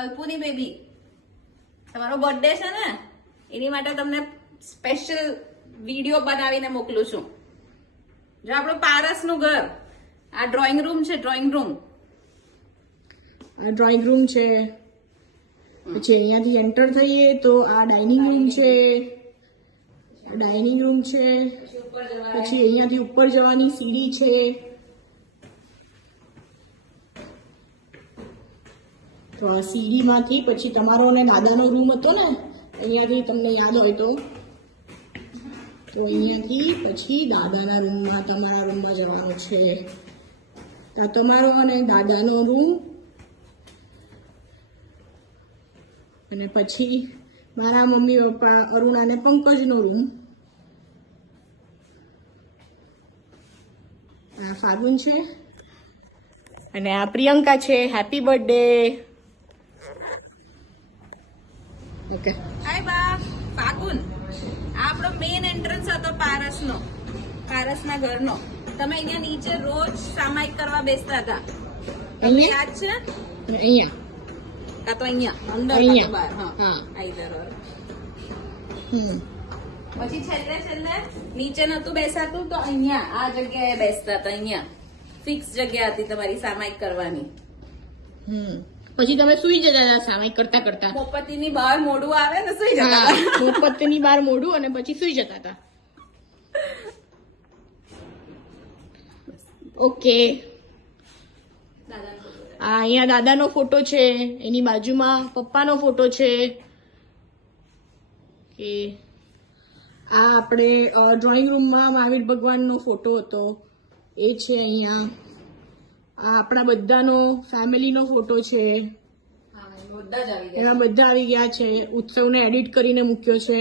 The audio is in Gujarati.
કલ્પુની બેબી, તમારો બર્થડે છે ને, એની માટે તમને સ્પેશિયલ વિડીયો બનાવીને મોકલું છું. જો આપણું પારસનું ઘર, આ ડ્રોઈંગ રૂમ છે, ડ્રોઈંગ રૂમ. આ ડ્રોઈંગ રૂમ છે. પછી અહીંયાથી એન્ટર થઈએ તો આ ડાઇનિંગ રૂમ છે. ડાઇનિંગ રૂમ છે. પછી અહીંયાથી ઉપર જવાની સીડી છે. તો આ સીડીમાંથી પછી તમારો અને દાદાનો રૂમ હતો ને, અહીંયાથી તમને યાદ હોય તો અહીંયાથી પછી દાદાના રૂમમાં, તમારા રૂમમાં જવાનું છે. તો તમારો અને દાદાનો રૂમ, અને પછી મારા મમ્મી પપ્પા અરુણા અને પંકજનો રૂમ. આ ફાગુન છે અને આ પ્રિયંકા છે. Happy birthday. ઓકે, હાય બા, ફાગુન. આ આપણો મેઇન એન્ટ્રન્સ હતો પારસનો, પારસના ઘરનો. તમે અહીંયા નીચે રોજ સામાયિક કરવા બેસતા હતા, તમને યાદ છે? અને અહીંયા કા તો અહીંયા અંદર, કા તો બહાર. હા, આઈધર. પછી છેલ્લે નીચે નતું બેસાતું તો અહીંયા આ જગ્યાએ બેસતા હતા. અહીંયા ફિક્સ જગ્યા હતી તમારી સામાયિક કરવાની. પછી તમે સુઈ જતા હતા સામાયિક કરતા કરતા. મોમબત્તીની બહાર મોઢું આવે ને સુઈ જતા હતા. મોમબત્તીની બહાર મોઢું અને પછી સુઈ જતા હતા. ઓકે, અહીંયા દાદાનો ફોટો છે, એની બાજુમાં પપ્પાનો ફોટો છે. કે આ આપણે ડ્રોઈંગ રૂમમાં મહાવીર ભગવાનનો ફોટો હતો, એ છે અહીંયા. આ આપણા બધાનો ફેમિલીનો ફોટો છે. એમાં બધા આવી ગયા છે. ઉત્સવને એડિટ કરીને મૂક્યો છે.